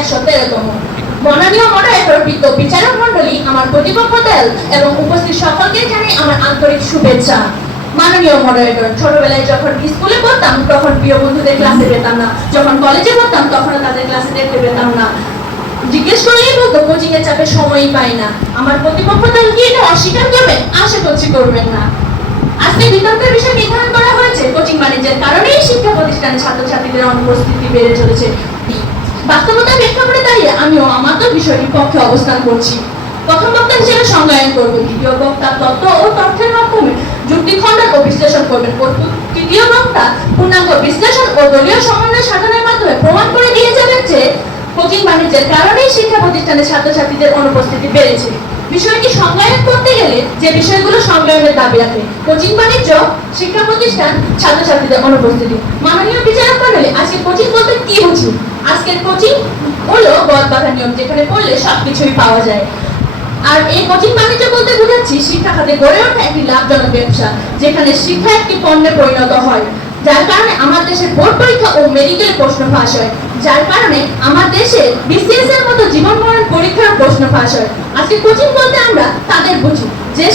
113তম। মাননীয় মডারেটর, বিচারক মণ্ডলী, আমার প্রতিপক্ষ দল এবং উপস্থিত সকলকে জানাই আমার আন্তরিক শুভেচ্ছা। মাননীয় মডারেটর, ছোটবেলায় যখন স্কুলে পড়তাম তখন প্রিয় বন্ধুদের ক্লাসে পেতাম না, যখন কলেজে পড়তাম তখনও তাদের ক্লাসে দেখতে পেতাম না। জিজ্ঞেস করলেই বলতো কোচিং এর চাপে সময়ই পাই না। আমার প্রতিপক্ষ দল কি এটা অস্বীকার করবে? আশা করছি করবেন না। আজকে বিতর্কের বিষয় নির্ধারণ করা হয়েছে কোচিং বাণিজ্যের কারণেই শিক্ষা প্রতিষ্ঠানে ছাত্রছাত্রীদের অনুপস্থিতি বেড়ে চলেছে। বাস্তবতা প্রেক্ষাপটে দাঁড়িয়ে আমিও আমাদের বিষয়টির পক্ষে অবস্থান করছি। প্রথম বক্তা হিসেবে সংজ্ঞায়ন করব, দ্বিতীয় বক্তা তত্ত্ব ও তথ্যের মাধ্যমে যুক্তি খণ্ডন ও বিশ্লেষণ করবেন, তৃতীয় বক্তা পূর্ণাঙ্গ বিশ্লেষণ ও দলীয় সমন্বয় সাধনের মাধ্যমে প্রমাণ করে দিয়ে যাবেন যে কোচিং বাণিজ্যের কারণেই শিক্ষা প্রতিষ্ঠানে ছাত্রছাত্রীদের অনুপস্থিতি বেড়েছে। বিষয়টি সংজ্ঞায়ন করতে গেলে যে বিষয়গুলো সংজ্ঞায়নের দাবি রাখে: কোচিং বাণিজ্য, শিক্ষা প্রতিষ্ঠান, ছাত্রছাত্রীদের অনুপস্থিতি। মাননীয় বিচারক মণ্ডলী, আজকে কোচিং বলতে কি বুঝি? আজকের কোচিং হলো গদ বাঁধা নিয়ম, যেখানে পড়লে সবকিছুই পাওয়া যায়। আর এই কোচিং বাণিজ্য বলতে বুঝাচ্ছি শিক্ষা খাতে গড়ে ওঠা একটি লাভজনক ব্যবসা, যেখানে শিক্ষা একটি পণ্যে পরিণত হয়, যার কারণে আমার দেশের বোর্ড পরীক্ষা ও মেডিকেল প্রশ্ন ফাঁস হয়, যার কারণে আমার দেশে বিসিএস এর মতো জীবন মরণ পরীক্ষার প্রশ্ন ফাঁস হয়। আজকে কোচিং বলতে আমরা তাদের বুঝি যে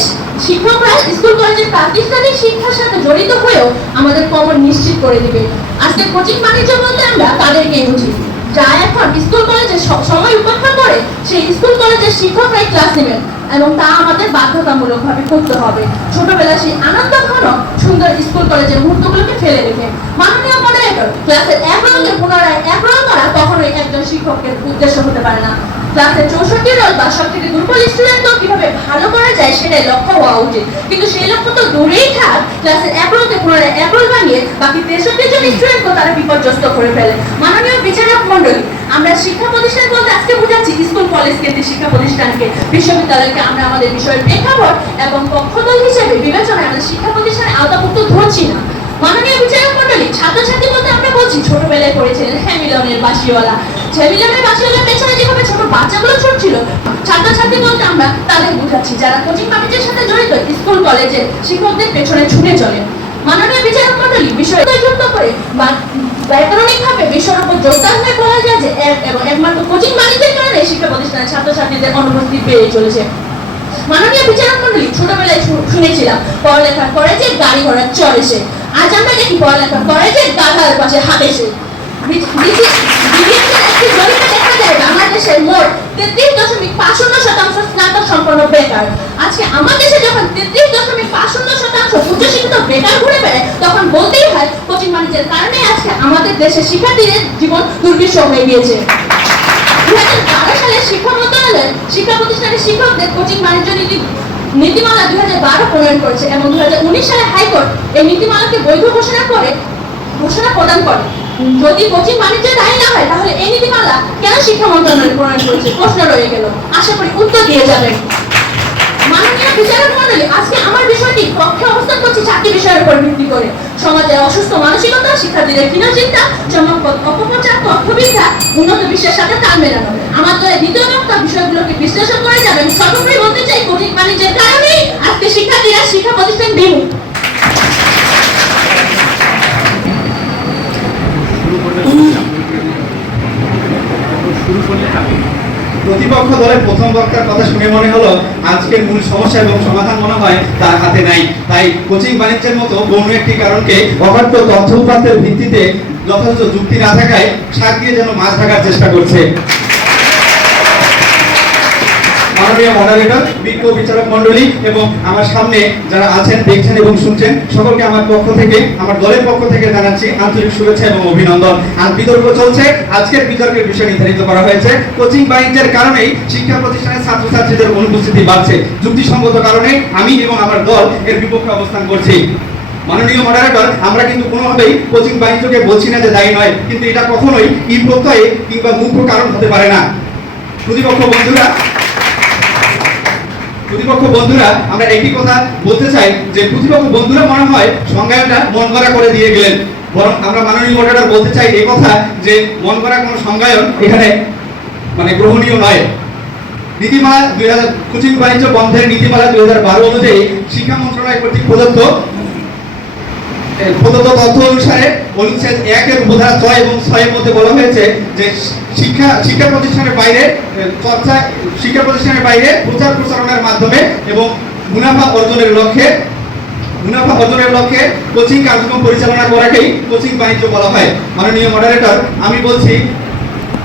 শিক্ষকরা স্কুল কলেজের প্রাতিষ্ঠানিক শিক্ষার সাথে জড়িত হয়েও আমাদের কমন নিশ্চিত করে দিবে। আজকে কোচিং বাণিজ্য বলতে আমরা তাদেরকেই বুঝি যা এখন স্কুল কলেজে সময় উপেক্ষা করে সেই স্কুল কলেজের শিক্ষকরাই ক্লাস নেবেন, এবং তা আমাদের বাধ্যতামূলকভাবে করতে হবে। ছোটবেলায় সেই আনন্দ ঘন সুন্দর স্কুল কলেজের মুহূর্তগুলোকে ফেলে রেখে মাননীয় মডারেটর, ক্লাসের এক রঙে পুনরায় এক রঙ করা কখনোই একজন শিক্ষকের উদ্দেশ্য হতে পারে না। ক্লাসের 64 রোল বা সব থেকে দুর্বল স্টুডেন্টও কিভাবে ভালো করা যায় সেটাই লক্ষ্য হওয়া উচিত, কিন্তু সেই লক্ষ্য তো দূরেই থাক, ক্লাসের এক রঙে পুনরায় এক রোল বানিয়ে বাকি 63 জন স্টুডেন্টকে তারা বিপর্যস্ত করে ফেলে। মাননীয় বিচারক মণ্ডলী, আমরা শিক্ষা প্রতিষ্ঠান বলতে আজকে বুঝাচ্ছি স্কুল কলেজ কেন্দ্রিক শিক্ষা প্রতিষ্ঠানকে, বিশ্ববিদ্যালয়কে আমরা আমাদের বিষয়ের প্রেক্ষাপট এবং পক্ষদল হিসেবে বিবেচনায় আমাদের শিক্ষা প্রতিষ্ঠানে আওতাভুক্ত ধরছি না। মাননীয় বিচারক মণ্ডলী, ছাত্রছাত্রী বলতে আমরা বলছি ছোটবেলায় পড়েছিলেন হ্যামিলনের বাঁশিওয়ালা। হ্যামিলনের বাঁশিওয়ালার পেছনে যেভাবে ছোট বাচ্চাগুলো ছুটছিল, ছাত্রছাত্রী বলতে আমরা তাদের বুঝাচ্ছি যারা কোচিং বাণিজ্যের সাথে জড়িত স্কুল কলেজের শিক্ষকদের পেছনে ছুটে চলে। মাননীয় বিচারক মণ্ডলী, বিষয়টা যুক্ত করে ব্যাকরণিকভাবে বিষয়ের উপর যোগদান হয়ে বলা যায় যে এবং একমাত্র কোচিং বাণিজ্যের কারণে শিক্ষা প্রতিষ্ঠানের ছাত্রছাত্রীদের অনুপস্থিতি বেড়ে চলেছে। মাননীয় বিচারক মণ্ডলী, ছোটবেলায় শুনেছিলাম পড়ালেখা করে যে গাড়ি ঘোড়ার চড় এসে, আজ আমরা দেখি পড়ালেখা করে যে গাধার পাশে হাত এসে। একটি জরিপে দেখা যায় বাংলাদেশের মোট 33.50% স্নাতক সম্পন্ন বেকার। আজকে আমার দেশে যখন 33.50% উচ্চশিক্ষিত বেকার ঘুরে বেড়ায়, তখন বলতেই হয় কোচিং বাণিজ্যের কারণে আজকে আমাদের দেশের শিক্ষার্থীদের জীবন দুর্বিষহ হয়ে গিয়েছে। 2012 সালে শিক্ষা মন্ত্রণালয় শিক্ষা প্রতিষ্ঠানের শিক্ষকদের কোচিং বাণিজ্য নীতিমালা 2012 প্রণয়ন করেছে এবং 2019 সালে হাইকোর্ট এই নীতিমালাকে বৈধ ঘোষণা প্রদান করে। যদি কোচিং বাণিজ্যের দায়ী না হয়, তাহলে এই নীতিমালা কেন শিক্ষা মন্ত্রণালয় প্রণয়ন করেছে? প্রশ্ন রয়ে গেল। আশা করি উত্তর দিয়ে যাবেন। মাননীয় বিচারক মণ্ডলী, আজকে আমার বিষয়টি পক্ষে অবস্থান করছি 4টি বিষয়ের উপর ভিত্তি করে: সমাজের অসুস্থ মানসিকতা, শিক্ষার্থীদের হীনচিন্তা, চমকপ্রদ অপপ্রচার, তথ্যবিদ্যা, উন্নত বিশ্বের সাথে তাল মেলানো। আমার দলের দ্বিতীয় বক্তা বিষয়গুলোকে বিশ্লেষণ করে যাবেন। সর্বোপরি বলতে চাই, কোচিং বাণিজ্যের কারণেই আজকে শিক্ষার্থীরা শিক্ষা প্রতিষ্ঠান বিমুখ। প্রতিপক্ষ দলের প্রথম বক্তার কথা শুনে মনে হলো আজকের মূল সমস্যা এবং সমাধান মনে হয় তার হাতে নাই। তাই কোচিং বাণিজ্যের মতো গৌণ একটি কারণকে অবাধ্য তথ্য উপাত্তের ভিত্তিতে যথেষ্ট যুক্তি না থাকায় শাক দিয়ে যেন মাছ ঢাকার চেষ্টা করছে। মাননীয় মডারেটর, বিজ্ঞ বিচারক মণ্ডলী এবং আমার সামনে যারা আছেন, দেখছেন এবং শুনছেন, সকলকে আমার পক্ষ থেকে, আমার দলের পক্ষ থেকে জানাচ্ছি আন্তরিক শুভেচ্ছা এবং অভিনন্দন। আর বিতর্ক চলছে। আজকের বিতর্কের বিষয় নির্ধারিত করা হয়েছে কোচিং বাণিজ্যের কারণেই শিক্ষা প্রতিষ্ঠানের ছাত্রছাত্রীদের অনুপস্থিতি বাড়ছে। যুক্তিসঙ্গত কারণে আমি এবং আমার দল এর বিপক্ষে অবস্থান করছি। মাননীয় মডারেটর, আমরা কিন্তু কোনোভাবেই কোচিং বাণিজ্যকে বলছি না যে দায়ী নয়, কিন্তু এটা কখনোই ই প্রত্যয়ে কিংবা মুখ্য কারণ হতে পারে না। প্রতিপক্ষ বন্ধুরা, আমরা একটি কথা বলতে চাই যে প্রতিপক্ষ বন্ধুরা মনে হয় সংজ্ঞাটা মন গড়া করে দিয়ে গেলেন। বরং আমরা মাননীয় মডারেটর বলতে চাই এই কথা যে মন গড়া কোনো সংজ্ঞায়ন এখানে গ্রহণীয় নয়। নীতিমালা 2000 কোচিং বাণিজ্য বন্ধের নীতিমালা 2012 অনুযায়ী শিক্ষা মন্ত্রণালয় কর্তৃক প্রদত্ত তথ্য অনুসারে অনুচ্ছেদ 1 এর উপধারা 6 এবং 6 এর মধ্যে বলা হয়েছে যে শিক্ষা প্রতিষ্ঠানের বাইরে চর্চা, শিক্ষা প্রতিষ্ঠানের বাইরে প্রচার প্রচারণার মাধ্যমে এবং মুনাফা অর্জনের লক্ষ্যে কোচিং কার্যক্রম পরিচালনা করাকেই কোচিং বাণিজ্য বলা হয়। মাননীয় মডারেটর, আমি বলছি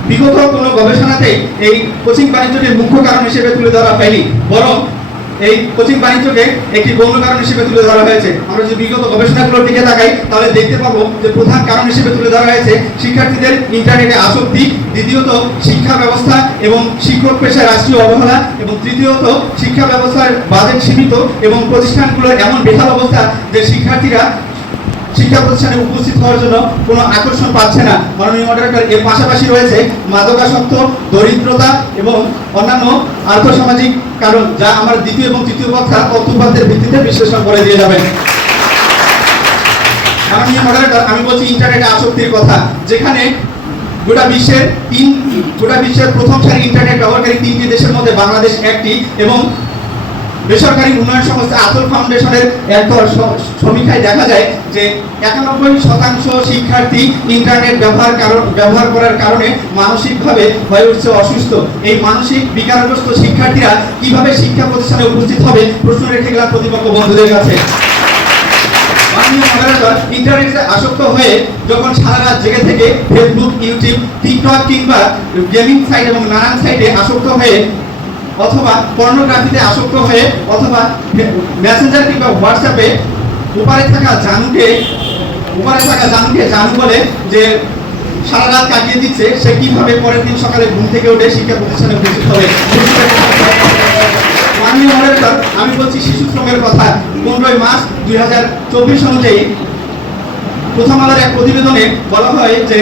বিগত কোনো গবেষণাতেই এই কোচিং বাণিজ্যকে মুখ্য কারণ হিসেবে তুলে ধরা হয়নি, বরং এই কোচিং বাণিজ্যকে একটি গৌণ কারণ হিসেবে তুলে ধরা হয়েছে। আমরা যদি বিগত গবেষণাগুলোর দিকে তাকাই তাহলে দেখতে পাবো যে প্রধান কারণ হিসেবে তুলে ধরা হয়েছে শিক্ষার্থীদের ইন্টারনেটে আসক্তি, দ্বিতীয়ত শিক্ষা ব্যবস্থা এবং শিক্ষক পেশায় রাষ্ট্রীয় অবহেলা, এবং তৃতীয়ত শিক্ষা ব্যবস্থার বাজেট সীমিত এবং প্রতিষ্ঠানগুলোর এমন বেহাল অবস্থা যে শিক্ষার্থীরা শিক্ষা প্রতিষ্ঠানে উপস্থিত হওয়ার জন্য কোনো আকর্ষণ পাচ্ছে না। মাননীয় মডারেটর, এর পাশাপাশি রয়েছে মাদকাসক্ত, দরিদ্রতা এবং অন্যান্য আর্থসামাজিক কারণ, যা আমার দ্বিতীয় এবং তৃতীয় বক্তা তথ্যপাতের ভিত্তিতে বিশ্লেষণ করে দিয়ে যাবেন। মাননীয় মডারেটর, আমি বলছি ইন্টারনেটে আসক্তির কথা, যেখানে গোটা বিশ্বের প্রথম সারি ইন্টারনেট ব্যবহারকারী 3টি দেশের মধ্যে বাংলাদেশ একটি, এবং বেসরকারি উন্নয়ন সংস্থা আতল ফাউন্ডেশনের এক সমীক্ষায় দেখা যায় যে 91% শিক্ষার্থী ইন্টারনেট ব্যবহার করার কারণে মানসিকভাবে হয়ে উঠছে অসুস্থ। এই মানসিক বিকারগ্রস্ত শিক্ষার্থীরা কিভাবে শিক্ষা প্রতিষ্ঠানে উপস্থিত হবে প্রশ্ন রেখে গেলাম প্রতিপক্ষ বন্ধুদের কাছে। মাননীয় মডারেটর, ইন্টারনেটে আসক্ত হয়ে যখন সারা রাত জেগে থেকে ফেসবুক, ইউটিউব, টিকটক কিংবা গেমিং সাইট এবং নানান সাইটে আসক্ত হয়ে, অথবা পর্নোগ্রাফিতে আসক্ত হয়ে, অথবা মেসেঞ্জার কিংবা হোয়াটসঅ্যাপে উপরে থাকা জানুকে জানু বলে যে সারা রাত কাটিয়ে দিচ্ছে, সে কিভাবে পরের দিন সকালে ঘুম থেকে উঠে শিক্ষা প্রতিষ্ঠানে উপস্থিত হবে। মাননীয় মডারেটর, আমি বলছি শিশু শ্রমের কথা। 15 মার্চ 2024 অনুযায়ী প্রথম আলোর এক প্রতিবেদনে বলা হয় যে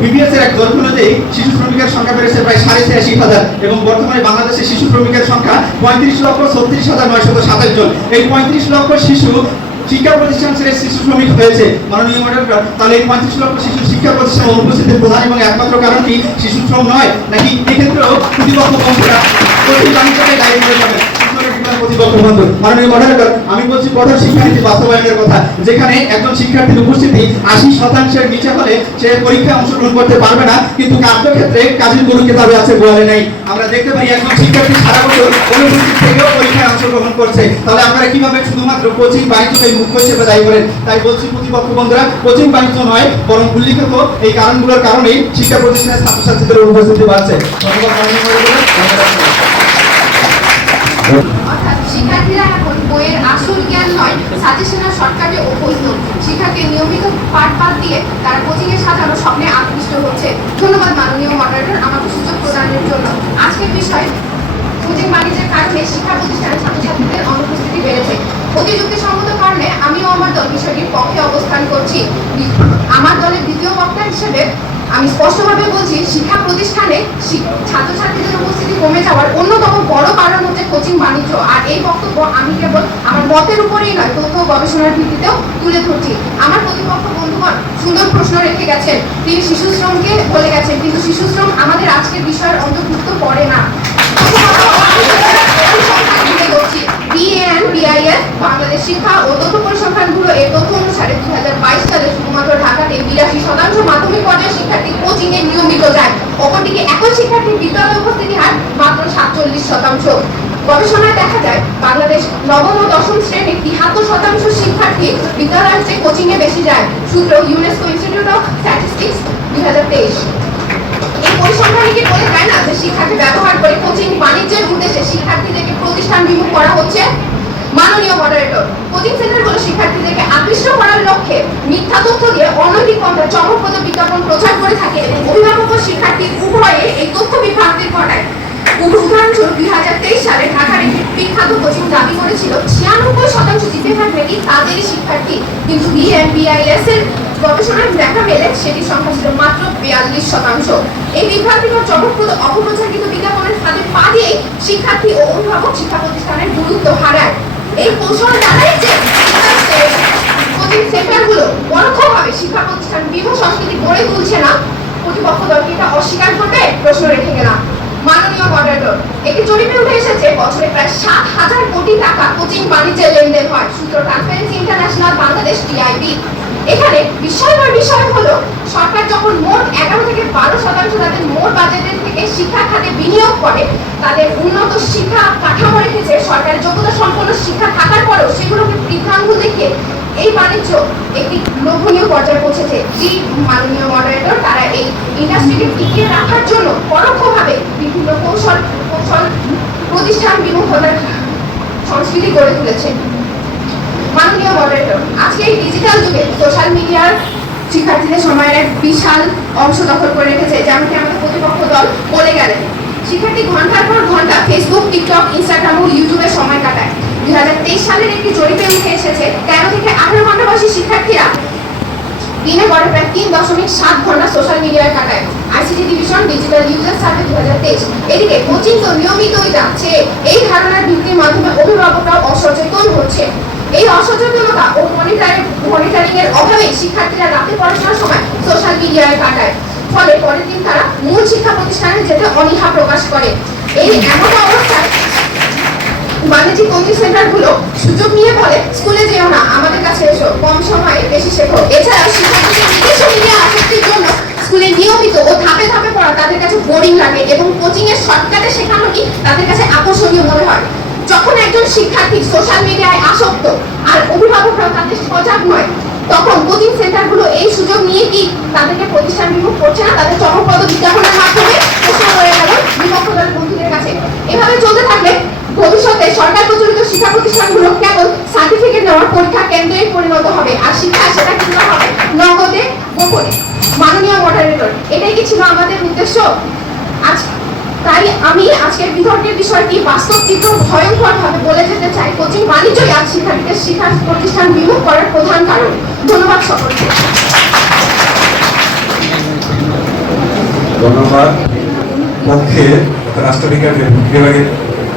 বিবিএস এর এক জরিপ অনুযায়ী শিশু শ্রমিকের সংখ্যা বেড়েছে প্রায় 86,500 এবং বর্তমানে বাংলাদেশে শিশু শ্রমিকের সংখ্যা 35,36,927 জন। এই 35 লক্ষ শিশু শিক্ষা প্রতিষ্ঠান ছেড়ে শিশু শ্রমিক হয়েছে। মাননীয় মডারেটর, তাহলে এই 35 লক্ষ শিশু শিক্ষা প্রতিষ্ঠানে অনুপস্থিতির প্রধান এবং একমাত্র কারণ কি শিশু শ্রম নয়, নাকি এক্ষেত্রেও প্রতিপক্ষ বন্ধুরা কোচিং বাণিজ্যকে দায়ী করে যাবেন? প্রতিপক্ষ বন্ধু, মাননীয় মডারেটর, আমি বলছি কঠোর শিক্ষানীতি বাস্তবায়নের কথা, যেখানে একজন শিক্ষার্থীর উপস্থিতি 80%-এর নিচে হলে সে পরীক্ষায় অংশগ্রহণ করতে পারবে না, কিন্তু কার্যক্ষেত্রে কাজের গরু কিতাবে আছে গোয়ালে নেই। আমরা দেখতে পাই একজন শিক্ষার্থী সারা বছর অনুপস্থিত থেকেও পরীক্ষায় অংশগ্রহণ করছে। তাহলে আপনারা কিভাবে শুধুমাত্র কোচিং বাণিজ্যকে মুখ্য হিসেবে দায়ী করেন? তাই বলছি প্রতিপক্ষ বন্ধুরা, কোচিং বাণিজ্য নয় বরং উল্লিখিত এই কারণগুলোর কারণেই শিক্ষা প্রতিষ্ঠানের ছাত্রছাত্রীদের উপস্থিতি বাড়ছে। ধন্যবাদ মাননীয় মডারেটর। অর্থাৎ শিক্ষার্থীরা এখন বইয়ের আসল জ্ঞান নয়, সাজেশনের শর্টকাটে অভ্যস্ত। শিক্ষাকে নিয়মিত পাঠ দিয়ে তারা কোচিংয়ে সাজানো স্বপ্নে আকৃষ্ট হচ্ছে। ধন্যবাদ মাননীয় মডারেটর আমাকে সুযোগ প্রদানের জন্য। আজকের বিষয় কোচিং বাণিজ্যের কারণে শিক্ষা প্রতিষ্ঠানে ছাত্রছাত্রীদের অনুপস্থিতি বেড়েছে। অতি যুক্তিসঙ্গত কারণে আমিও আমার দল বিষয়টির পক্ষে অবস্থান করছি। আমার দলের দ্বিতীয় বক্তা হিসেবে আমি স্পষ্টভাবে বলছি, শিক্ষা প্রতিষ্ঠানে ছাত্রছাত্রীদের উপস্থিতি কমে যাওয়ার অন্যতম বড় কারণ হচ্ছে কোচিং বাণিজ্য। আর এই বক্তব্য আমি কেবল আমার মতের উপরেই নয়, তথ্য গবেষণার ভিত্তিতেও তুলে ধরছি। আমার প্রতিপক্ষ বন্ধুগণ সুন্দর প্রশ্ন রেখে গেছেন, তিনি শিশু শ্রমকে বলে গেছেন, কিন্তু শিশু শ্রম আমাদের আজকের বিষয়ের অন্তর্ভুক্ত পড়ে না। BANBIS বাংলাদেশ শিক্ষা ও তথ্য পরিসংখ্যান ব্যুরো এর তথ্য অনুসারে 2022 সালে শুধুমাত্র ঢাকাতে 82% মাধ্যমিক পর্যায়ের শিক্ষার্থী কোচিং এ নিয়মিত যায়। অপরদিকে একই শিক্ষার্থীর বিদ্যালয় উপস্থিতি হার মাত্র 47%। গবেষণায় দেখা যায় বাংলাদেশ নবম ও দশম শ্রেণীর 73% শিক্ষার্থী বিদ্যালয়ের চেয়ে কোচিং এ বেশি যায়। সূত্র ইউনেস্কো ইনস্টিটিউট অফ স্ট্যাটিস্টিক্স 2023। এই পরিসংখ্যানই কি বলে যায় না যে শিক্ষাকে ব্যবহার করে কোচিং বাণিজ্যের উদ্দেশ্যে শিক্ষার্থীদেরকে প্রতিষ্ঠান বিমুখ করা হচ্ছে? মাননীয় মডারেটর, কোচিং সেন্টারগুলো শিক্ষার্থীদেরকে আকৃষ্ট করার লক্ষ্যে মিথ্যা তথ্য দিয়ে অনৈতিক পন্থায় চমকপ্রদ বিজ্ঞাপন প্রচার করে থাকে এবং অভিভাবক ও শিক্ষার্থী উভয়ে এই তথ্য বিভ্রান্তির ঘটায়। উদাহরণস্বরূপ 2023 সালে ঢাকার একটি বিখ্যাত কোচিং দাবি করেছিল 96% জিপিএ নাকি তাদেরই শিক্ষার্থী, কিন্তু BANBIS এর গবেষণায় দেখা মেলে সেটির সংখ্যা ছিল মাত্র 42%। এই বিভ্রান্তিকর চমকপ্রদ অপপ্রচারিত বিজ্ঞাপনের ফাঁদে পা দিয়েই শিক্ষার্থী ও অভিভাবক শিক্ষা প্রতিষ্ঠানের গুরুত্ব হারায়। এই কৌশল দ্বারাই যে কোচিং সেন্টারগুলো পরোক্ষভাবে শিক্ষা প্রতিষ্ঠান বিমুখ সংস্কৃতি গড়ে তুলছে না, প্রতিপক্ষ দলকে এটা অস্বীকার করবে প্রশ্ন রেখে গেলাম। মাননীয় মডারেটর, একটি জরিপে উঠে এসেছে বছরে প্রায় 7,000 কোটি টাকা কোচিং বাণিজ্যে লেনদেন হয়। সূত্র ট্রান্সপারেন্সি ইন্টারন্যাশনাল বাংলাদেশ TIB। এখানে বিস্ময়কর বিষয় হলো সরকার যখন মোট 11 থেকে 12% তাদের মোট বাজেটের থেকে শিক্ষা খাতে বিনিয়োগ করে, তাদের উন্নত শিক্ষা কাঠামো রেখেছে, সরকারের যোগ্যতা সম্পন্ন শিক্ষা থাকার পরেও সেগুলোকে বৃদ্ধাঙ্গুল দেখে এই বাণিজ্য একটি লোভনীয় পর্যায়ে পৌঁছেছে। জি মাননীয় মডারেটর, তারা এই ইন্ডাস্ট্রিকে টিকিয়ে রাখার জন্য পরোক্ষভাবে বিভিন্ন কৌশল প্রতিষ্ঠান বিমুখতার সংস্কৃতি গড়ে তুলেছে। মাননীয় মডারেটর, আজকে এই ডিজিটাল যুগে সোশ্যাল মিডিয়ার শিক্ষার্থীদের সময়ের এক বিশাল অংশ দখল করে রেখেছে, যেমনটি আমাদের প্রতিপক্ষ দল বলে গেলেন। শিক্ষার্থী ঘন্টার পর ঘন্টা ফেসবুক, টিকটক, ইনস্টাগ্রাম ও ইউটিউবে সময় কাটায়। 2023 সালের একটি জরিপে উঠে এসেছে 13 থেকে 18 ঘন্টা বয়সী শিক্ষার্থীরা দিনে গড়ে প্রায় 3.7 ঘন্টা সোশ্যাল মিডিয়ায় কাটায়। ICT division digital user survey 2023। এদিকে কোচিং তো নিয়মিতই যাচ্ছে, এই ধারণার ভিত্তির মাধ্যমে অভিভাবকরাও অসচেতন হচ্ছে। এই অসচেতনতা ও মনিটরিং এর অভাবে শিক্ষার্থীরা রাতে পড়াশোনার সময় সোশ্যাল মিডিয়ায় কাটায়, ফলে পরের দিন তারা মূল শিক্ষা প্রতিষ্ঠানে যেতে অনীহা প্রকাশ করে। এই এমন অবস্থায় বাণিজ্যিক কোচিং সেন্টারগুলো সুযোগ নিয়ে বলে, স্কুলে যেও না, আমাদের কাছে এসো, কম সময়ে বেশি শেখো। এছাড়া শিক্ষার্থীদের নিজস্ব মিডিয়া আসক্তির জন্য স্কুলে নিয়মিত ও ধাপে ধাপে পড়া তাদের কাছে বোরিং লাগে এবং কোচিং এর শর্টকাটে শেখানোই তাদের কাছে আকর্ষণীয় মনে হয়। যখন একজন শিক্ষার্থী সোশ্যাল মিডিয়ায় আসক্ত আর অভিভাবকরা তাদের সজাগ নয়, তখন কোচিং সেন্টারগুলো এই সুযোগ নিয়ে কি তাদেরকে প্রতিষ্ঠান বিমুখ করছে না? তাদের চমকপ্রদ বিজ্ঞাপনের মাধ্যমে প্রশ্ন করে গেল বিপক্ষ দলের বন্ধুদের কাছে। এভাবে চলতে থাকলে ভবিষ্যতে সরকার প্রচলিত শিক্ষা প্রতিষ্ঠানগুলো কেবল সার্টিফিকেট নেওয়ার পরীক্ষা কেন্দ্রে পরিণত হবে, আর শিক্ষা সেটা কিন্তু হবে নগদে গোপনে। মাননীয় মডারেটর, এটাই কি ছিল আমাদের উদ্দেশ্য? তাই আমি আজকের বিতর্কের বিষয়টি বাস্তব চিত্র ভয়ঙ্করভাবে বলে যেতে চাই। কোচিং বাণিজ্যই আজ শিক্ষার্থীদের শিক্ষা প্রতিষ্ঠান বিমুখ করার প্রধান কারণ। ধন্যবাদ সকলকে। ধন্যবাদ। পক্ষে রাষ্ট্রবিজ্ঞান বিভাগের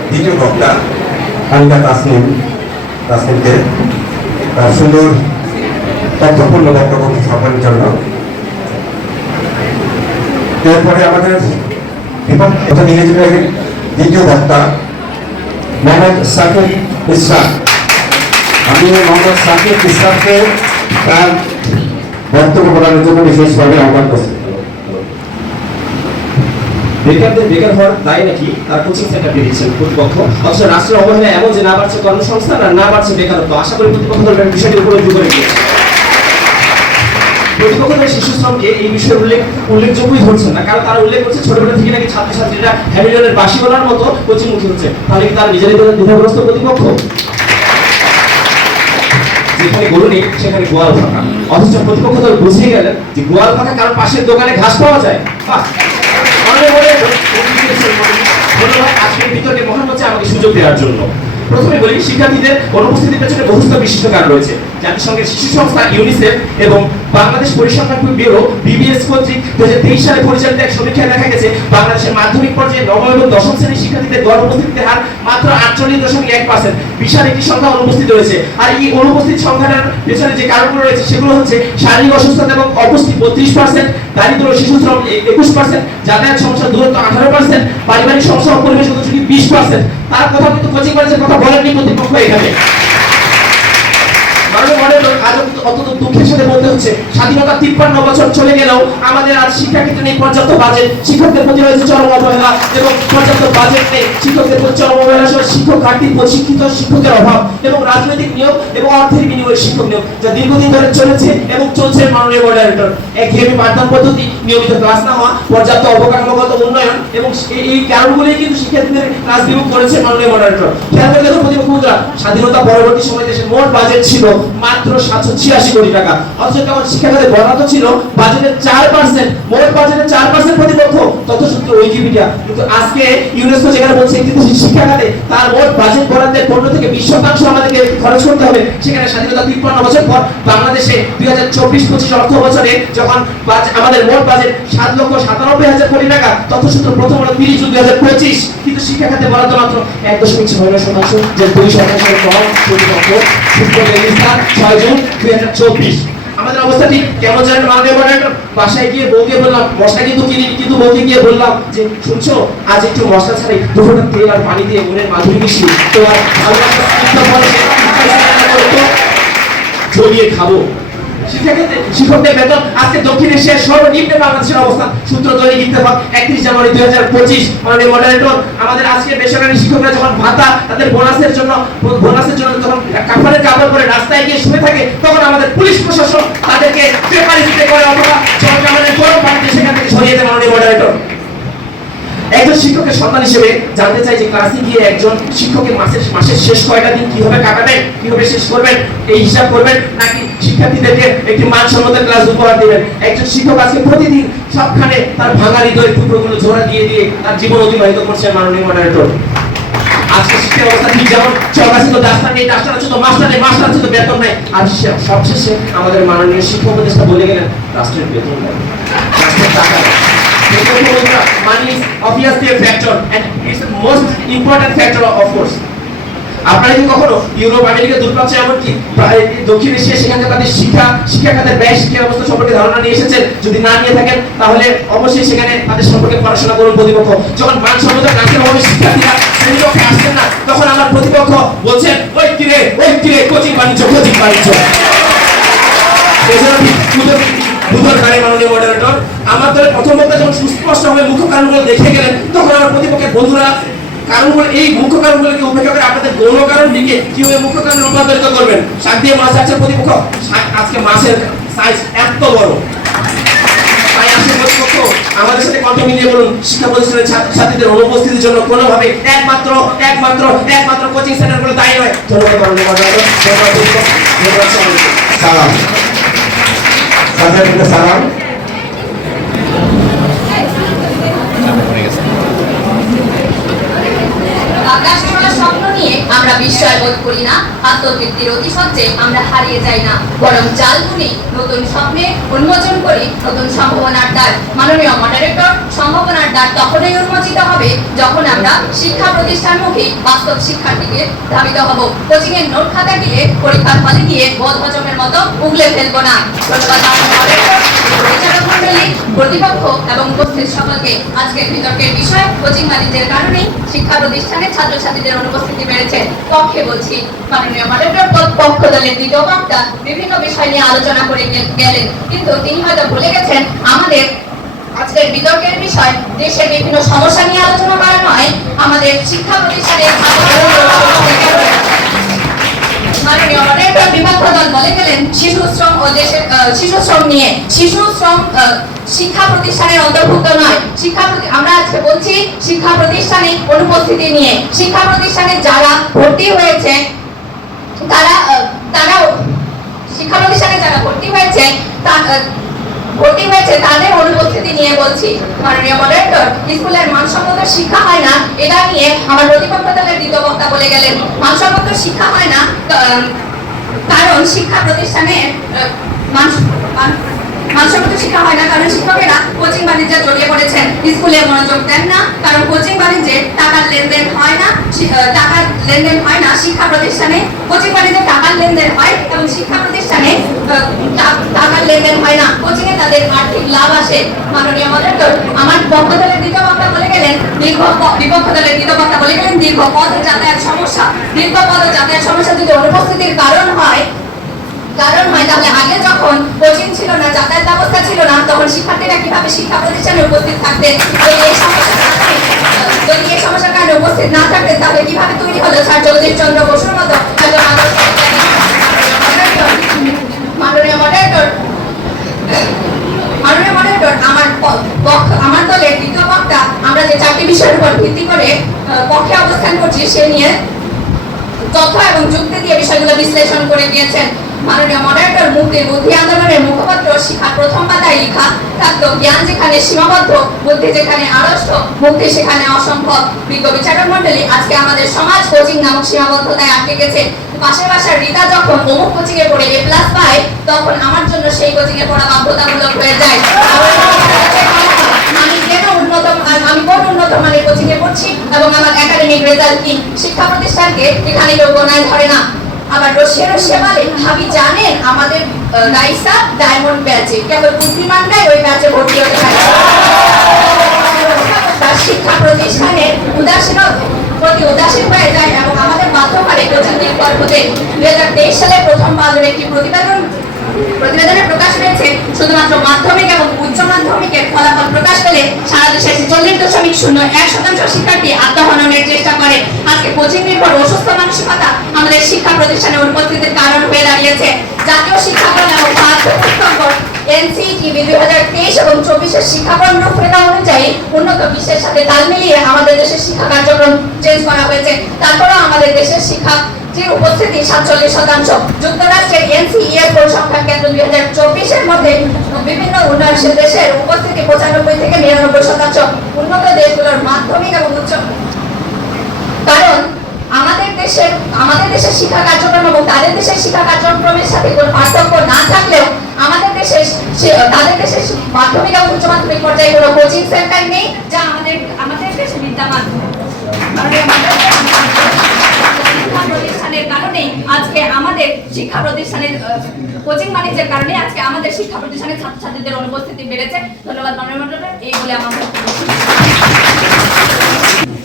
দ্বিতীয় বক্তা হানিকা তাসনিমকে তার সুন্দর তথ্যপূর্ণ বক্তব্য স্থাপনের জন্য। এরপরে আমাদের ইংরেজি বিভাগের দ্বিতীয় বক্তা মোহাম্মদ সাকিব ইসলাম। আমি মোহাম্মদ সাকিব ইসলামকে তার বক্তব্য প্রদানের জন্য বিশেষভাবে আহ্বান করছি। বেকারদের বেকার হওয়ার দায় নাকি তার কোচিং সেন্টার দিয়েছেন প্রতিপক্ষ, অথচ রাষ্ট্রের অবহেলা এমন যে না বাড়ছে কর্মসংস্থান আর না বাড়ছে বেকারত্ব। আশা করি প্রতিপক্ষ দলের বিষয়টি উপলব্ধি করে গিয়েছে। প্রতিপক্ষ দলের শিশু শ্রমকে এই বিষয়ে উল্লেখযোগ্যই ধরছেন না, কারণ তারা উল্লেখ করছে ছোটবেলা থেকে নাকি ছাত্রছাত্রীরা হ্যামিলটনের বাসি বলার মতো কোচিং মুখী হচ্ছে। তাহলে কি তারা নিজেরাই দ্বিধাগ্রস্ত প্রতিপক্ষ? যেখানে গরু নেই সেখানে গোয়াল ফাঁকা, অথচ প্রতিপক্ষ দল বুঝিয়ে গেলেন যে গোয়াল ফাঁকা কারণ পাশের দোকানে ঘাস পাওয়া যায়। ধন্যবাদ আজকের বিতর্কে মহান হচ্ছে আমাকে সুযোগ দেওয়ার জন্য। প্রথমে বলি, শিক্ষার্থীদের অনুপস্থিতির পেছনে বহুস্তর বিশিষ্ট কারণ রয়েছে। জাতিসংঘের শিশু সংস্থা ইউনিসেফ এবং বাংলাদেশ পরিসংখ্যান ব্যুরো বিবিএস কর্তৃক 2023 সালে পরিচালিত এক সমীক্ষায় দেখা গেছে বাংলাদেশের মাধ্যমিক পর্যায়ে নবম এবং দশম শ্রেণীর শিক্ষার্থীদের গড় উপস্থিতির হার মাত্র 48.1%। বিশাল একটি সংখ্যা অনুপস্থিত রয়েছে। আর এই অনুপস্থিত সংখ্যাটার পেছনে যে কারণগুলো রয়েছে সেগুলো হচ্ছে শারীরিক অসুস্থতা এবং অপুষ্টি 32%, দারিদ্র ও শিশু শ্রম 21%, যাতায়াত সমস্যা দূরত্ব 18%, পারিবারিক সমস্যা ও পরিবেশগত ঝুঁকি 20%। তার কথা কিন্তু কোচিং কলেজের কথা বলেননি প্রতিপক্ষ এখানে। আজ অত্যন্ত দুঃখের সাথে বলতে হচ্ছে, স্বাধীনতা 53 বছর চলে গেলেও আমাদের আজ শিক্ষা ক্ষেত্রে নেই পর্যাপ্ত বাজেট, শিক্ষকদের প্রতি রয়েছে চরম অবহেলা এবং পর্যাপ্ত বাজেট নেই, শিক্ষকদের প্রতি চরম অবহেলা সহ শিক্ষক ঘাটতি, প্রশিক্ষিত শিক্ষকের অভাব এবং রাজনৈতিক নিয়োগ এবং অর্থের বিনিময়ে শিক্ষক নিয়োগ যা দীর্ঘদিন ধরে চলেছে এবং চলছে। মাননীয় মডারেটর, একঘেয়েমি পাঠদান পদ্ধতি, নিয়মিত ক্লাস না হওয়া, পর্যাপ্ত অবকাঠামোগত উন্নয়ন এবং এই কারণগুলোই কিন্তু শিক্ষার্থীদের ক্লাস বিমুখ করেছে। মাননীয় মডারেটর, খেয়াল করে দেখুন প্রতিপক্ষরা, স্বাধীনতা পরবর্তী সময় দেশের মোট বাজেট ছিল মাত্র 786 কোটি টাকা, অথচ তখন শিক্ষা খাতে বরাদ্দ ছিল বাজেটের 4%, মোট বাজেটের 4% প্রতিপক্ষ তথ্যসূত্র উইকিপিডিয়া। কিন্তু আজকে ইউনেস্কো যেখানে বলছে একটি দেশের শিক্ষা খাতে তার মোট বাজেট বরাদ্দের 15 থেকে 20% আমাদেরকে খরচ করতে হবে, সেখানে স্বাধীনতা 53 বছর পর বাংলাদেশে 2024-25 অর্থ বছরে যখন আমাদের মোট বাজেট 7,97,000 কোটি টাকা, তথ্যসূত্র প্রথম হলো 30 জুন 2025, কিন্তু শিক্ষা খাতে বরাদ্দ মাত্র 1.6%, যে 2% কম প্রতিপক্ষ। সূত্র রেজিস্টার 6 জুন 2024। আমাদের অবস্থাটি কেমন জানেন মাননীয় মডারেটর? বাসায় গিয়ে বউকে বললাম মশলা কিন্তু কিনি, কিন্তু বউকে গিয়ে বললাম যে শুনছো আজ একটু মশলা ছাড়াই দুপুরটা তেল আর পানি দিয়ে মনের মাধুরী মিশিয়ে তো আর ঝরিয়ে খাবো। শিক্ষকদের বেতন আজকে দক্ষিণ এশিয়ার সর্বনিম্ন বাংলাদেশের অবস্থান। সূত্র দৈনিক ইত্তেফাক 31 জানুয়ারি 2025। মাননীয় মডারেটর, আমাদের আজকে বেসরকারি শিক্ষকরা যখন ভাতা তাদের বোনাসের জন্য যখন কাফনের কাপড় পরে রাস্তায় গিয়ে শুয়ে থাকে, তখন আমাদের পুলিশ প্রশাসন তাদেরকে পেপার স্প্রে করে অথবা জনগণের গরম পানিতে সেখান থেকে সরিয়ে দেয়। মাননীয় মডারেটর, একজন শিক্ষকের সন্তান হিসেবে জানতে চাই যে ক্লাসে গিয়ে একজন শিক্ষকের মাসের শেষ কয়টা দিন কিভাবে কাটাবেন, কিভাবে শেষ করবেন, এই হিসাব করবেন, নাকি শিক্ষার্থীদেরকে একটি মানসম্মত ক্লাস উপহার দিবেন? একজন শিক্ষক আজকে প্রতিদিন সবখানে তার ভাঙা হৃদয়ের টুকরোগুলো জোড়া দিয়ে দিয়ে তার জীবন অতিবাহিত করছেন। মাননীয় মডারেটর, আজকে শিক্ষা ব্যবস্থা ঠিক যেমন সরকার ছিল ডাক্তার নেই, ডাক্তার আছে তো মাস্টার নেই, মাস্টার আছে তো বেতন নেই, আর সবশেষে আমাদের মাননীয় শিক্ষক উপদেষ্টা বলে গেলেন রাষ্ট্রের বেতন নেই, রাষ্ট্রের টাকা নেই। Money is obviously a factor and it's the most important factor of course. আপনারা কি কখনো ইউরোপ, আমেরিকা, দূরপ্রাচ্য এমনকি দক্ষিণ এশিয়া সেখানকার তাদের শিক্ষা খাতের ব্যয়, শিক্ষা ব্যবস্থা সম্পর্কে ধারণা নিয়ে এসেছেন? যদি না নিয়ে থাকেন তাহলে অবশ্যই সেখানে তাদের সম্পর্কে পড়াশোনা করুন। প্রতিপক্ষ যখন মানসম্মত ক্লাসের অভাবে শিক্ষার্থীরা শ্রেণীকক্ষে আসছেন না, তখন আমার প্রতিপক্ষ বলছেন ওই কিরে কোচিং বাণিজ্য। মাননীয় মডারেটর, আমার দলের প্রথম বক্তা যখন সুস্পষ্টভাবে মুখ্য কারণগুলো দেখে গেলেন, তখন আমার প্রতিপক্ষের বন্ধুরা কারণগুলো, এই মুখ্য কারণগুলোকে উপেক্ষা করে আপনাদের গৌণ কারণটিকে কিভাবে মুখ্য কারণে রূপান্তরিত করবেন? শাক দিয়ে মাছ আছে প্রতিপক্ষ, আজকে মাছের সাইজ এত বড়। তাই আসলে প্রতিপক্ষ আমাদের সাথে কণ্ঠ মিলিয়ে বলুন, শিক্ষা প্রতিষ্ঠানের ছাত্রছাত্রীদের অনুপস্থিতির জন্য কোনোভাবে একমাত্র কোচিং সেন্টারগুলো দায়ী নয়। ধন্যবাদ মাননীয় মডারেটর, ধন্যবাদ সালাম সালাম। আকাশ ছোঁয়ার স্বপ্ন নিয়ে আমরা বিস্ময় বোধ করি না, আত্মতৃপ্তির অতিশয্যে আমরা হারিয়ে যাই না, বরং জাল বুনি নতুন স্বপ্নে উন্মোচন করি নতুন সম্ভাবনার দ্বার। মাননীয় মডারেটর, সম্ভাবনার দ্বার তখনই উন্মোচিত হবে যখন আমরা শিক্ষা প্রতিষ্ঠানমুখী বাস্তব শিক্ষার দিকে ধাবিত হব। কোচিং এর নোট খাতা গিয়ে পরীক্ষার ফলে গিয়ে বোধ হজমের মতো উগলে ফেলবো না। ধন্যবাদ মডারেটর, বিচারক মণ্ডলী, প্রতিপক্ষ এবং উপস্থিত সকলকে। আজকের বিতর্কের বিষয় কোচিং বাণিজ্যের কারণেই শিক্ষা প্রতিষ্ঠানে ছাত্রছাত্রীদের অনুপস্থিতি বেড়েছে। পক্ষে বলছি, মাননীয় মডারেটর পক্ষ দলের দ্বিতীয় বক্তা বিভিন্ন বিষয় নিয়ে আলোচনা করে গেলেন, কিন্তু তিনি হয়তো ভুলে গেছেন আমাদের আজকের বিতর্কের বিষয় দেশের বিভিন্ন সমস্যা নিয়ে আলোচনা করা নয়, আমাদের শিক্ষা প্রতিষ্ঠানের মাননীয় মডারেটর বিপক্ষ দল বলে গেলেন শিশু শ্রম ও দেশের শিশু শ্রম নিয়ে। শিশু শ্রম শিক্ষা প্রতিষ্ঠানের অন্তর্ভুক্ত নয়। আমরা আজকে বলছি শিক্ষা প্রতিষ্ঠানে অনুপস্থিতি নিয়ে। শিক্ষা প্রতিষ্ঠানে যারা ভর্তি হয়েছে তারা শিক্ষা প্রতিষ্ঠানে যারা ভর্তি হয়েছে তাদের অনুপস্থিতি নিয়ে বলছি। মাননীয় মডারেটর, স্কুলের মানসম্মত শিক্ষা হয় না, এটা নিয়ে আমার প্রতিপক্ষ দলের দ্বিতীয় বক্তা বলে গেলেন মানসম্মত শিক্ষা হয় না, কারণ শিক্ষা প্রতিষ্ঠানে মানসম্মত শিক্ষা হয় না কারণ শিক্ষকেরা কোচিং বাণিজ্যে জড়িয়ে পড়েছেন, স্কুলে মনোযোগ দেন না, কারণ কোচিং বাণিজ্যে টাকার লেনদেন হয় না। শিক্ষা প্রতিষ্ঠানে কোচিং বাণিজ্যে টাকার লেনদেন হয় এবং শিক্ষা প্রতিষ্ঠানে টাকার লেনদেন হয় না, কোচিং এ তাদের আর্থিক লাভ আসে। মাননীয় মডারেটর, আমার পক্ষ দলের দ্বিতীয় বক্তা বলে গেলেন বিপক্ষ দলের দ্বিতীয় বক্তা বলে গেলেন দীর্ঘ পথ যাতায়াত সমস্যা যদি অনুপস্থিতির কারণ হয় তাহলে আগে যখন কোচিং ছিল না, যাতায়াত ব্যবস্থা ছিল না, তখন শিক্ষার্থীরা কিভাবে শিক্ষা প্রতিষ্ঠানে উপস্থিত থাকতেন? যদি এই সমস্যার কারণে উপস্থিত না থাকতেন তাহলে কিভাবে তৈরি হলো স্যার জগদীশ চন্দ্র বসুর মতো একজন আদর্শ মাননীয় মডারেটর, আমার দলের দ্বিতীয় বক্তা আমরা যে চারটি বিষয়ের উপর ভিত্তি করে পক্ষে অবস্থান করছি সে নিয়ে তথ্য এবং যুক্তি দিয়ে বিষয়গুলো বিশ্লেষণ করে দিয়েছেন। মাননীয় মডারেটর, মুক্তির বুদ্ধি আন্দোলনের মুখপত্র শিক্ষার প্রথম পাতায় লেখা থাকতো, জ্ঞান যেখানে সীমাবদ্ধ, বুদ্ধি যেখানে আড়ষ্ট, মুক্তি সেখানে অসম্ভব। বিজ্ঞ বিচারক মণ্ডলী, আজকে আমাদের সমাজ কোচিং নামক সীমাবদ্ধতায় আটকে গেছে। পাশের বাসার রীতা যখন অমুক কোচিং এ পড়ে A+ পায়, তখন আমার জন্য সেই কোচিং এ পড়া বাধ্যতামূলক হয়ে যায়। আমি কোন উন্নত মানের কোচিং এ পড়ছি এবং আমার একাডেমিক রেজাল্ট কি, শিক্ষা প্রতিষ্ঠানকে এখানে কেউ গোনায় ধরে না। আবার রসিয়ে বলে, ভাবি জানেন আমাদের রাইসা ডায়মন্ড ব্যাচে, কেবল বুদ্ধিমানরাই ওই ব্যাচে ভর্তি হতে পারে। শিক্ষা প্রতিষ্ঠানের প্রতি উদাসীন হয়ে যায় এবং আমাদের বাধ্য করে কোচিং নিয়োগ হতে। 2023 সালে প্রথম বাজারে একটি প্রতিবেদনের 0.01% শিক্ষার্থী আত্মহননের চেষ্টা করে। আজকে কোচিং নির্ভর অসুস্থ মানসিকতা আমাদের শিক্ষা প্রতিষ্ঠানে অনুপস্থিতির কারণ হয়ে দাঁড়িয়েছে। জাতীয় শিক্ষাক্রম এবং পাঠ্যপুস্তক এনসিটিভি 2023 এবং 24 শিক্ষাক্রম রূপরেখা অনুযায়ী উন্নত বিশ্বের সাথে তাল মিলিয়ে আমাদের দেশের শিক্ষা কার্যক্রম চেঞ্জ করা হয়েছে। তারপরেও আমাদের দেশের শিক্ষার্থীর উপস্থিতি 47%। যুক্তরাষ্ট্রের এনসিইএস পরিসংখ্যান কেন্দ্র 2024 মধ্যে বিভিন্ন উন্নয়নশীল দেশের উপস্থিতি 95 থেকে 99%। উন্নত দেশগুলোর মাধ্যমিক এবং উচ্চ কারণ আমাদের দেশের শিক্ষা কার্যক্রম এবং তাদের দেশের শিক্ষা কার্যক্রমের সাথে কোনো পার্থক্য না থাকলেও তাদের দেশের মাধ্যমিক এবং উচ্চ মাধ্যমিক পর্যায়ে কোনো কোচিং সেন্টার নেই যা আমাদের দেশে বিদ্যমান। প্রতিষ্ঠানের কারণেই আজকে আমাদের শিক্ষা প্রতিষ্ঠানের কোচিং বাণিজ্যের কারণে আজকে আমাদের শিক্ষা প্রতিষ্ঠানের ছাত্রছাত্রীদের অনুপস্থিতি বেড়েছে। ধন্যবাদ মাননীয় মন্ডলী। এই বলে আমার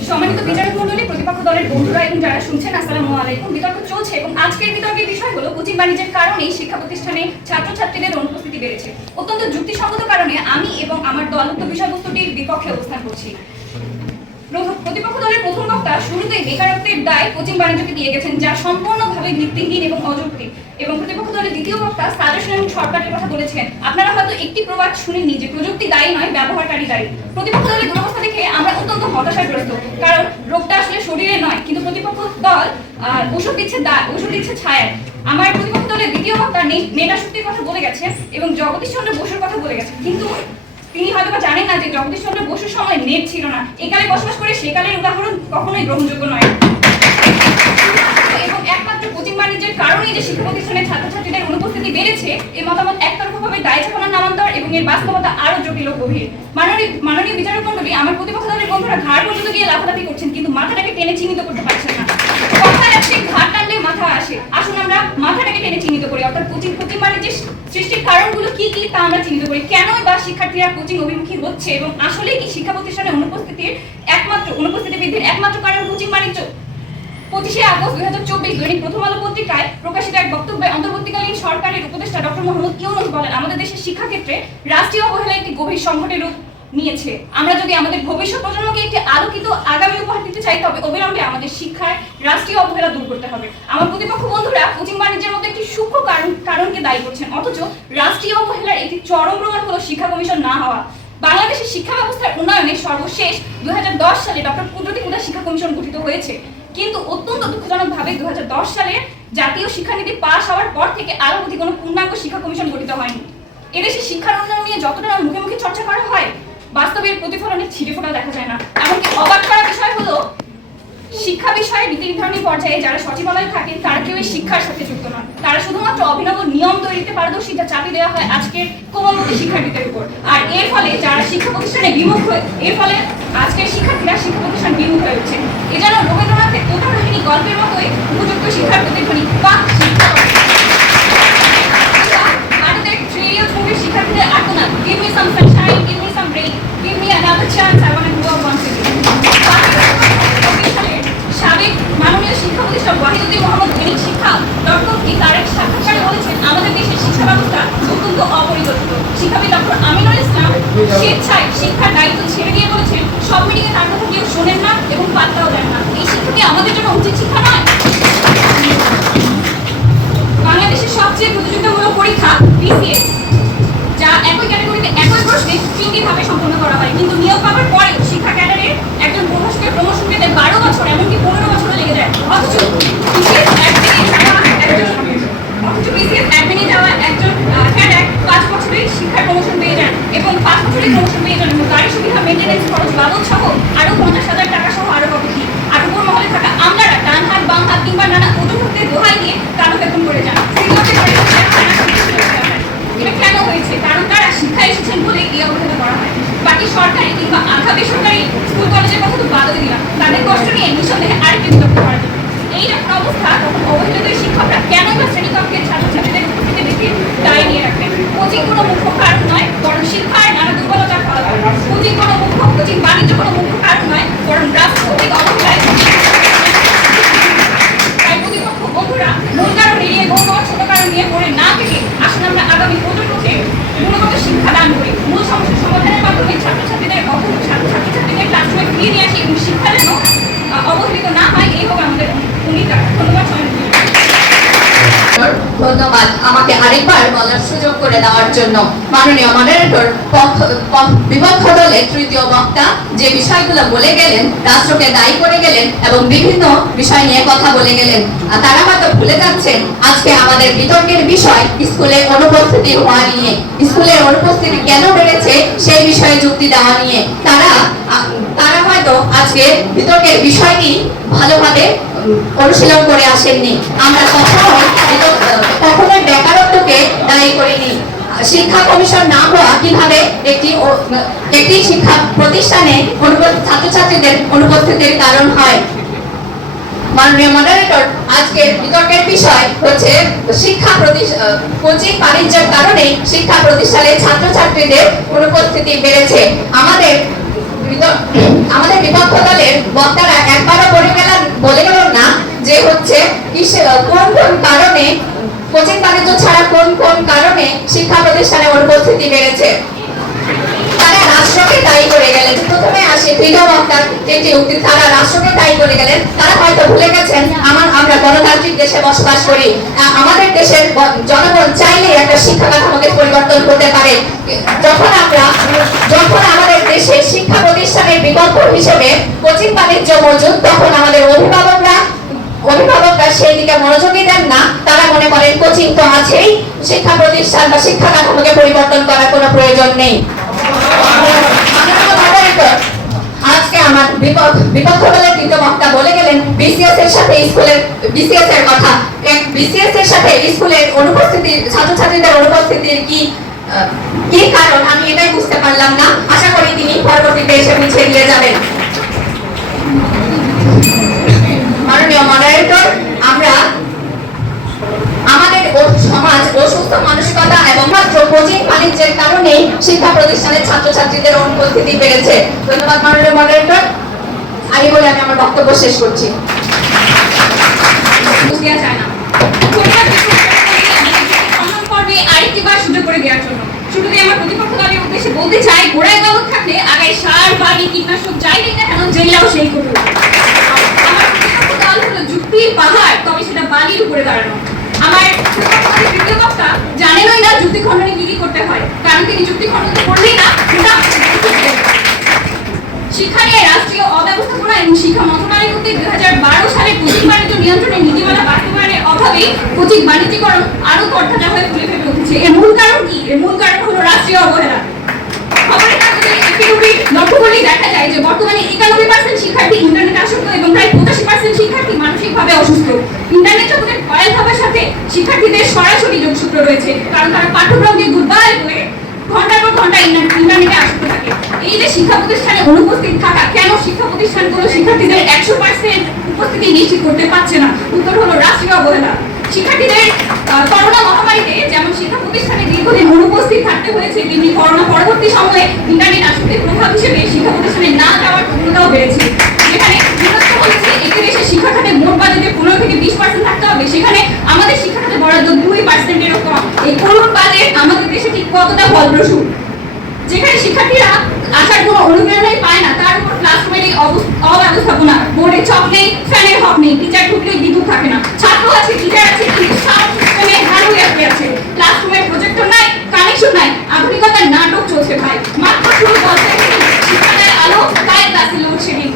সম্মানিত বিচারক মণ্ডলী, প্রতিপক্ষ দলের বন্ধুরা এবং যারা শুনছেন, আসসালামু আলাইকুম। বিতর্ক চলছে এবং আজকের বিতর্কের বিষয় হলো কোচিং বাণিজ্যের কারণেই শিক্ষা প্রতিষ্ঠানে ছাত্রছাত্রীদের অনুপস্থিতি বেড়েছে। অত্যন্ত যুক্তিসঙ্গত কারণে আমি এবং আমার দল উক্ত বিষয়বস্তুটির বিপক্ষে অবস্থান করছি। প্রতিপক্ষ দলের প্রথম বক্তা শুরুতেই বেকারত্বের দায় কোচিং বাণিজ্যকে দিয়ে গেছেন, যা সম্পূর্ণভাবে ভিত্তিহীন এবং অযৌক্তিক। এবং প্রতিপক্ষ দলের দ্বিতীয় বক্তা সাজেশন এবং শর্টকাটের কথা বলেছেন। আপনারা হয়তো একটি প্রবাদ শুনেননি যে প্রযুক্তি দায়ী নয়, ব্যবহারকারী দায়ী। প্রতিপক্ষ দলের দুরবস্থা দেখে আমরা অত্যন্ত হতাশাগ্রস্ত, কারণ রোগটা আসলে শরীরে নয়, কিন্তু প্রতিপক্ষ দল ওষুধ দিচ্ছে ছায়ায়। আমার প্রতিপক্ষ দলের দ্বিতীয় বক্তা নেট আসক্তির কথা বলে গেছে এবং জগদীশ চন্দ্র বসুর কথা বলে গেছে, কিন্তু তিনি হয়তো জানেন না যে জগদীশ চন্দ্র বসুর সময় নেট ছিল না। একালে বসবাস করে সেকালের উদাহরণ কখনোই গ্রহণযোগ্য নয়। এবং একমাত্র কোচিং বাণিজ্যের কারণেই যে শিক্ষা প্রতিষ্ঠানের ছাত্রছাত্রীদের অনুপস্থিতি বেড়েছে, এই মতামত একতরফাভাবে দায় চাপানোর নামান্তর এবং এর বাস্তবতা আরো জটিল ও গভীর। মাননীয় বিচারক মণ্ডলী, আমার প্রতিপক্ষ দলের বন্ধুরা ঘাড় পর্যন্ত গিয়ে লাফালাফি করছেন, কিন্তু মাথাটাকে টেনে চিহ্নিত করতে পারছেন না। কথায় আছে ঘাড় টানলে মাথা আসে। আসুন আমরা মাথাটাকে টেনে চিহ্নিত করি, অর্থাৎ কোচিং বাণিজ্যের সৃষ্টির কারণগুলো কি কি তা আমরা চিহ্নিত করি। কেনই বা শিক্ষার্থীরা কোচিং অভিমুখী হচ্ছে এবং আসলে কি শিক্ষা প্রতিষ্ঠানে অনুপস্থিতি বৃদ্ধির একমাত্র কারণ কোচিং বাণিজ্য? 25 আগস্ট 2024 দৈনিক প্রথম আলো পত্রিকায় প্রকাশিত এক বক্তব্যে অন্তর্বর্তীকালীন সরকারের উপদেষ্টা ডক্টর মোহাম্মদ ইউনূস বলেন, আমাদের দেশের শিক্ষাক্ষেত্রে রাষ্ট্রীয় অবহেলা একটি গভীর সংকটের রূপ নিয়েছে। আমরা যদি আমাদের ভবিষ্যৎ প্রজন্মকে একটি আলোকিত আগামী উপহার দিতে চাই, তবে অবিলম্বে আমাদের শিক্ষায় রাষ্ট্রীয় অবহেলা দূর করতে হবে। আমার প্রতিপক্ষ বন্ধুরা কোচিং বাণিজ্যের মতো একটি সূক্ষ্ম কারণকে দায়ী করছেন, অথচ রাষ্ট্রীয় অবহেলার একটি চরম প্রমাণ হলো শিক্ষা কমিশন না হওয়া। বাংলাদেশের শিক্ষা ব্যবস্থার উন্নয়নে সর্বশেষ 2010 সালে ডক্টর কুদরতি হুদা শিক্ষা কমিশন গঠিত হয়েছে, কিন্তু অত্যন্ত দুঃখজনকভাবে 2010 সালে জাতীয় শিক্ষানীতি পাস হওয়ার পর থেকে আরো অবধি কোনো পূর্ণাঙ্গ শিক্ষা কমিশন গঠিত হয়নি। এদেশে শিক্ষার উন্নয়ন নিয়ে যতটা মুখে মুখে চর্চা করা হয়, বাস্তবের প্রতিফলনের ছিটে ফোঁটা দেখা যায় না। এমনকি অবাক করা বিষয় হলো, শিক্ষা বিষয়ে নীতি নির্ধারণী পর্যায়ে যারা সচিবালয়ে থাকেন তারা কেউই শিক্ষার সাথে যুক্ত নন। তারা শুধুমাত্র অভিনব নিয়ম তৈরিতে পারদর্শী, যা চাপিয়ে দেওয়া হয় আজকের কোমলমতি শিক্ষার্থীদের উপর। আর এর ফলে যারা শিক্ষা প্রতিষ্ঠানে বিমুখ হয়ে আজকের শিক্ষার্থীরা শিক্ষা প্রতিষ্ঠান বিমুখ হয়ে উঠছে। এ যেন রবীন্দ্রনাথের কোথা কাহিনী গল্পের মতোই উপযুক্ত শিক্ষার প্রতিধ্বনি বা ভারতের থ্রি ইডিয়টস মুভির শিক্ষার্থীদের আর্তনাদ, give me some sunshine, give me some rain, give me another chance, I want to grow up once again. সাবেক মাননীয় শিক্ষা প্রতিষ্ঠান ওয়াহিদুদ্দিন মোহাম্মদ দৈনিক শিক্ষা .com তার এক সাক্ষাৎকারে বলেছেন, আমাদের দেশের শিক্ষা ব্যবস্থা অত্যন্ত অপরিকল্পিত। শিক্ষাবিদ ডক্টর আমিনুল ইসলাম স্বেচ্ছায় শিক্ষার দায়িত্ব ছেড়ে দিয়ে বলেছেন, সব মিটিংয়ে তার কথা কেউ শোনেন না এবং পাত্তাও দেন না। এই শিক্ষা কি আমাদের জন্য উচিত শিক্ষা নয়? বাংলাদেশের সবচেয়ে প্রতিযোগিতামূলক পরীক্ষা বিসিএস, যা একই ক্যাটাগরিতে একই প্রশ্নে 3টি ধাপে সম্পন্ন করা হয়, কিন্তু নিয়োগ পাওয়ার পরে শিক্ষা ক্যাডারের একজন প্রভাষকের প্রমোশন পেতে 12 বছর এমনকি 15 বছরও লেগে যায়। অথচ বিসিএস অ্যাডমিনে যাওয়া একজন ক্যাডার 5 বছরেই শিক্ষার প্রমোশন পেয়ে যান এবং 5 বছরেই প্রমোশন পেয়ে যান এবং গাড়ি সুবিধা, মেনটেন্যান্স খরচ বাবদ সহ আরো 50,000 টাকা সহ আরো কত কি। আর উপর মহলে থাকা আমলারা ডান হাত বাম হাত কিংবা নানা অজুহাতে দোহাই দিয়ে কালো বেতন করে যান। এটা কেন হয়েছে? কারণ তারা শিক্ষা এসেছেন বলে এই অবহেলা করা হয়। বাকি সরকারি কিংবা আধা বেসরকারি স্কুল কলেজের কথা তো বাদই দিলাম, তাদের কষ্ট নিয়ে নিঃসন্দেহে আরেকটি বিতর্ক করা যাবে। এই যখন অবস্থা, তখন অবহেলিত শিক্ষকরা কেনই বা শ্রেণীকক্ষের ছাত্রছাত্রীদের উপস্থিতি দেখে দায় নিয়ে রাখবেন? কোচিং কোনো মুখ্য কারণ নয়, বরং শিক্ষার নানা দুর্বলতার ফলাফল। কোচিং বাণিজ্য কোনো মুখ্য কারণ নয়, বরং রাষ্ট্রপতিক অবহেলায়। তাই প্রতিপক্ষ বন্ধুরা মূল কারণ এড়িয়ে গৌরব ছোট কারণ নিয়ে পড়ে না থেকে আসুন আমরা আগামী প্রজন্মকে গুণগত শিক্ষা দান করি। মূল সমস্যা সমাধানের মাধ্যমে ছাত্রছাত্রীদের সময় ফিরিয়ে নিয়ে আসি এবং শিক্ষা যেন অবহেলিত না হয়, এই হোক আমাদের অঙ্গীকার। ধন্যবাদ সবাইকে। ধন্যবাদ আমাকে আরেকবার বলার সুযোগ করে দেওয়ার জন্য। মাননীয় মডারেটর, বিপক্ষ দলের তৃতীয় বক্তা যে বিষয়গুলো বলে গেলেন, রাষ্ট্রকে দায়ী করে গেলেন এবং বিভিন্ন বিষয় নিয়ে কথা বলে গেলেন, তারা হয়তো ভুলে যাচ্ছেন আজকে আমাদের বিতর্কের বিষয় স্কুলে অনুপস্থিতি হওয়া নিয়ে, স্কুলের অনুপস্থিতি কেন বেড়েছে সেই বিষয়ে যুক্তি দেওয়া নিয়ে। তারা হয়তো আজকে বিতর্কের বিষয়টি ভালোভাবে অনুশীলন করে আসেননি। আমরা কখনোই বেকারত্বকে দায়ী করিনি। শিক্ষা কমিশন না হওয়া কিভাবে একটি শিক্ষা প্রতিষ্ঠানে ছাত্রছাত্রীদের অনুপস্থিতির কারণ হয়। মাননীয় মডারেটর, আজকের বিতর্কের বিষয় হচ্ছে কোচিং বাণিজ্যের কারণে শিক্ষা প্রতিষ্ঠানে ছাত্রছাত্রীদের অনুপস্থিতি বেড়েছে। আমাদের বিপক্ষ দলের বক্তারা একবারও বলে গেল না যে হচ্ছে কোন কোন কারণে কোচিং বাণিজ্য ছাড়া কোন কোন কারণে শিক্ষা প্রতিষ্ঠানে অনুপস্থিতি বেড়েছে। তারা রাষ্ট্রকে দায়ী করে গেলেন। প্রথমে আসে তৃতীয় বক্তার একটি উক্তি, তারা রাষ্ট্রকে দায়ী করে গেলেন। তারা হয়তো ভুলে গেছেন আমরা গণতান্ত্রিক দেশে বসবাস করি। আমাদের দেশের জনগণ চাইলে একটা শিক্ষা কাঠামোকে পরিবর্তন করতে পারে। যখন আমাদের দেশে শিক্ষা প্রতিষ্ঠানের বিকল্প হিসেবে কোচিং বাণিজ্য মজুদ, তখন আমাদের অভিভাবকরা সেই দিকে মনোযোগী দেন না। তারা মনে করেন কোচিং তো আছেই, শিক্ষা প্রতিষ্ঠান বা শিক্ষা কাঠামোকে পরিবর্তন করার কোনো প্রয়োজন নেই। আজকে আমার বিপক্ষ দলের তৃতীয় বক্তা বলে গেলেন বিসিএস এর কথা। বিসিএস এর সাথে স্কুলের অনুপস্থিতি, ছাত্রছাত্রীদের অনুপস্থিতির কি কারণ আমি এটাই বুঝতে পারলাম না। আশা করি তিনি পরবর্তীতে এসে বুঝিয়ে দিয়ে যাবেন। মাননীয় মডারেটর, আমরা আমাদের সমাজ অসুস্থ মানসিকতা এবং মাত্র কোচিং বাণিজ্যের কারণে শিক্ষা প্রতিষ্ঠানের ছাত্রছাত্রীদের অনুপস্থিতি বেড়েছে। ধন্যবাদ মাননীয় মডারেটর। আগে বলে আমি আমার বক্তব্য শেষ করছি। আরেকটিবার সুযোগ করে দেওয়ার জন্য শুরুতে আমার প্রতিপক্ষ দলের উদ্দেশ্যে বলতে চাই, গোড়ায় গলদ থাকলে আগায় সার, বালি, কীটনাশক যাই নেই না কেন, জেলাও সেই করবে। আমার প্রতিপক্ষ দল হলো যুক্তির পাহাড়, তবে সেটা বালির উপরে দাঁড়ানো। আমার তৃতীয় বক্তা জানেনই না যুক্তি খণ্ডনে কি করতে হয়, কারণ তিনি যুক্তি খণ্ডন করলেই না শিক্ষা নিয়ে রাষ্ট্রীয় অব্যবস্থাপনা এবং শিক্ষা মন্ত্রণালয় কর্তৃক 2012 সালে কোচিং বাণিজ্য নিয়ন্ত্রণের নীতিমালা বাস্তবায়নের অভাবে কোচিং বাণিজ্যিকরণ আরো তরতাজা হয়ে ফুলে ফেপে উঠেছে। এর মূল কারণ কি? এর মূল কারণ হলো রাষ্ট্রীয় অবহেলা। খবরের কাগজে লক্ষ্য করলেই দেখা যায় যে বর্তমানে 91% শিক্ষার্থী ইন্টারনেট আসক্ত এবং প্রায় 85% শিক্ষার্থী মানসিকভাবে অসুস্থ। ইন্টারনেট জগতের ভয়াল ভাবার সাথে শিক্ষার্থীদের সরাসরি যোগসূত্র রয়েছে, কারণ তারা পাঠ্যক্রম দিয়ে দুর্বল হয়ে ঘন্টার পর ঘন্টা ইন্টারনেটে আসতে থাকে। এই যে শিক্ষা প্রতিষ্ঠানে অনুপস্থিত থাকা, কেন শিক্ষা প্রতিষ্ঠানগুলো শিক্ষার্থীদের 100% উপস্থিতি নিশ্চিত করতে পারছে না? উত্তর হলো রাষ্ট্রীয় অবহেলা। শিক্ষার্থীদের করোনা মহামারীতে যেমন শিক্ষা প্রতিষ্ঠানে দীর্ঘদিন অনুপস্থিত থাকতে হয়েছে, তেমনি করোনা পরবর্তী সময়ে ইন্টারনেট আসক্তির প্রভাব হিসেবে শিক্ষা প্রতিষ্ঠানে না যাওয়ার প্রবণতাও বেড়েছে। যেখানে বিরক্ত হয়েছে একটি দেশের শিক্ষা খাতে মোট বাজেটে 15 থেকে 20% থাকতে হবে, সেখানে আমাদের শিক্ষা খাতে বরাদ্দ 2% কম। এই করুণ বাজেট আমাদের দেশে ঠিক কতটা ফলপ্রসূ? যেখানে শিক্ষার্থীরা আসার কোনো অনুপ্রেরণাই পায় না, তার উপর ক্লাসরুমের এই অব্যবস্থাপনা, বোর্ডে চক নেই, ফ্যানের হক নেই, টিচার ঢুকলেই বিদ্যুৎ থাকে না, ছাত্র আছে, টিচার আছে, কিন্তু সাউন্ড সিস্টেমে হারুই আটকে আছে, ক্লাসরুমের প্রজেক্টর নাই, কানেকশন নাই, আধুনিকতার নাটক চলছে ভাই। মাত্র শুরু বলতে শিক্ষালয়ের আলো, তাই ক্লাসে লোডশেডিং।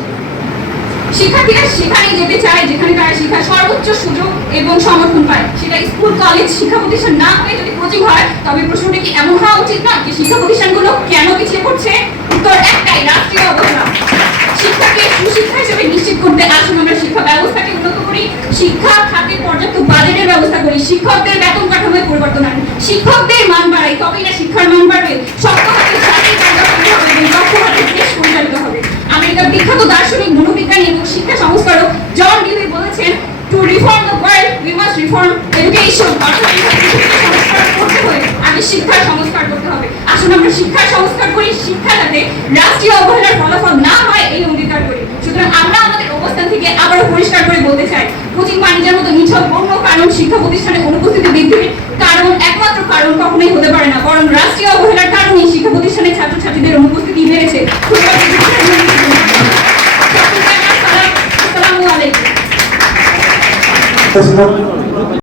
শিক্ষার্থীরা সেখানে যেতে চায় যেখানে তারা শিক্ষার সর্বোচ্চ সুযোগ এবং সমর্থন পায়। সেটা স্কুল, কলেজ, শিক্ষা প্রতিষ্ঠান না হয়ে যদি কোচিং হয়, তবে প্রশ্নটা কি এমন হওয়া উচিত না যে শিক্ষা প্রতিষ্ঠানগুলো কেন পিছিয়ে পড়ছে? উত্তর একটাই, রাষ্ট্রীয় অবহেলা। শিক্ষাকে সুশিক্ষা হিসেবে নিশ্চিত করতে আসুন আমরা শিক্ষা ব্যবস্থাকে উন্নত করি, শিক্ষা খাতে পর্যাপ্ত বাজেটের ব্যবস্থা করি, শিক্ষকদের বেতন কাঠামোয় পরিবর্তন আনি, শিক্ষকদের মান বাড়াই, তবেই না শিক্ষার মান বাড়বে। শক্ত হাতে জাতির কার্যক্রম হবে এবং দক্ষ হাতে দেশ পরিচালিত হবে। আমেরিকার বিখ্যাত দার্শনিক, মনোবিজ্ঞানী এবং শিক্ষা সংস্কারক জন ডিউই বলেছেন, two reform the world we must reform education. অর্থাৎ সংস্কার করতে হলে আগে শিক্ষার সংস্কার করতে হবে। আসুন আমরা শিক্ষার সংস্কার করি, শিক্ষা যাতে রাষ্ট্রীয় অবহেলার ফলাফল না হয় এই অঙ্গীকার করি। সুতরাং আমরা আমাদের অবস্থান থেকে আবারও পরিষ্কার করে বলতে চাই, কোচিং বাণিজ্যের মতো নিছক অন্য কারণ শিক্ষা প্রতিষ্ঠানে অনুপস্থিতি বৃদ্ধির কারণ একমাত্র কারণ কখনোই হতে পারে না, বরং রাষ্ট্রীয় অবহেলার কারণেই শিক্ষা প্রতিষ্ঠানের ছাত্রছাত্রীদের অনুপস্থিতি বেড়েছে। ছিল